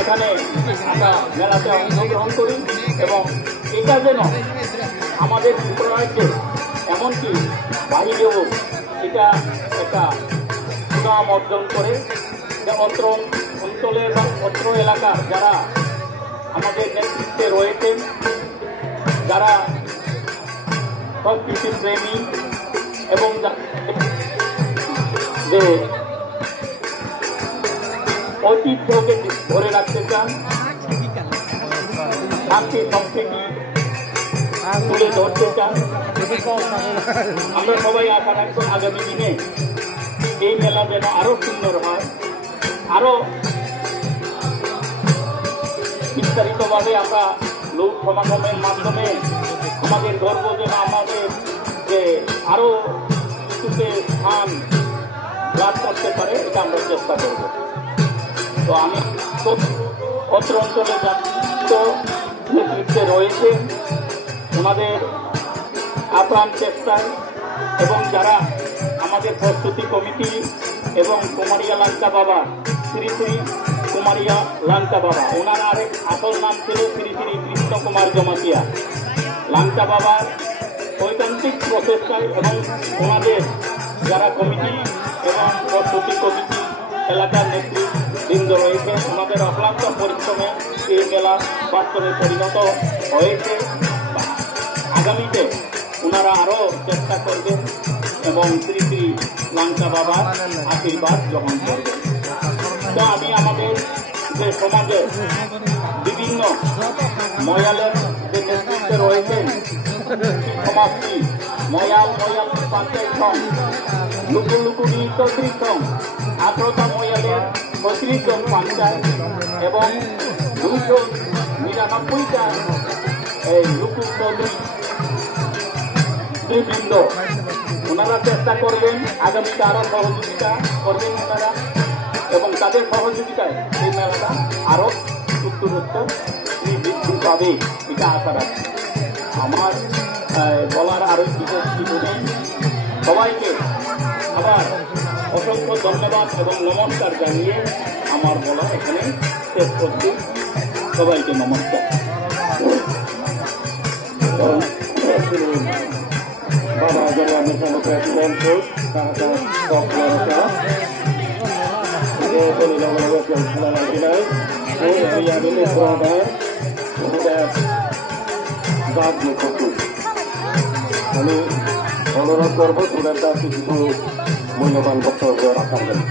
এখানে আমরা মেলাতে অংশগ্রহণ করি এবং এটা যেন আমাদের ত্রিপুরারাজ্যে এমনকি বাহিরেও এটা একটা সুনাম অর্জন করে। অত্র অঞ্চলের এবং অত্র এলাকার যারা আমাদের নেতৃত্বে রয়েছেন, যারা সংস্কৃতি প্রেমী এবং যে ঐতিহ্যকে ধরে রাখতে চান, শান্তি সংস্কৃতি তুলে ধরতে চান, আমরা সবাই আশা রাখবো আগামী দিনে এই মেলা যেন আরো সুন্দর হয়, আরো বিস্তারিতভাবে আমরা লোক সমাগমের মাধ্যমে আমাদের গর্ব যেন আমাদের যে আরো কিছুতে স্থান লাভ করতে পারে, এটা আমরা চেষ্টা করব। তো আমি অত্র অঞ্চলে যাত্রীত নেতৃত্বে রয়েছে ওনাদের আপ্রাণ চেষ্টায় এবং যারা আমাদের প্রস্তুতি কমিটি এবং কুমারিয়া লাঙ্কা বাবা, শ্রী শ্রী কুমারিয়া লাঙ্কা বাবা, ওনার আরেক আসল নাম ছিল শ্রী শ্রী কৃষ্ণ কুমার জমাতিয়া। লাঙ্কা বাবার ঐকান্তিক প্রচেষ্টায় এবং ওনাদের যারা কমিটি এবং প্রস্তুতি কমিটি এলাকার নেতৃবৃন্দ রয়েছে, ওনাদের অক্লান্ত পরিশ্রমে এই মেলা বাস্তবে পরিণত হয়েছে। আগামীতে ওনারা আরও চেষ্টা করবেন এবং শ্রী শ্রী লাঙ্কা বাবার আশীর্বাদ গ্রহণ করবেন। তো আমি আমাদের যে সমাজে বিভিন্ন ময়ালের যে নেতৃত্বে রয়েছেন, সমাজটি ময়াল পঞ্চায়েত সং, লুকুলুকুনি ৩৪ সং, ১৮টা ময়ালের ৩৫ জন পঞ্চায়েত এবং ২৯৯টা এই লুকু চৌধুরীবৃন্দ, ওনারা চেষ্টা করবেন আগামীতে আরো সহযোগিতা করবেন ওনারা এবং তাদের সহযোগিতায় এই মেলাটা আরো উত্তরোত্তর বৃদ্ধি পাবে, এটা আশা রাখছি। আমার বলার আরো বিশেষ কিছু নেই। সবাইকে আবার অসংখ্য ধন্যবাদ এবং নমস্কার জানিয়ে আমার বলা এখানে শেষ করছি। সবাইকে নমস্কার। Bapak Jalan bersama Presiden Pus, sangat top mereka. Ini boleh lewat yang semua lagi naik. Ini yang ini berada, sudah bab fokus. Ini অনুরোধ করবো স্টুডেন্টরা কিছু মূল্যবান বক্তব্য রাখার জন্য।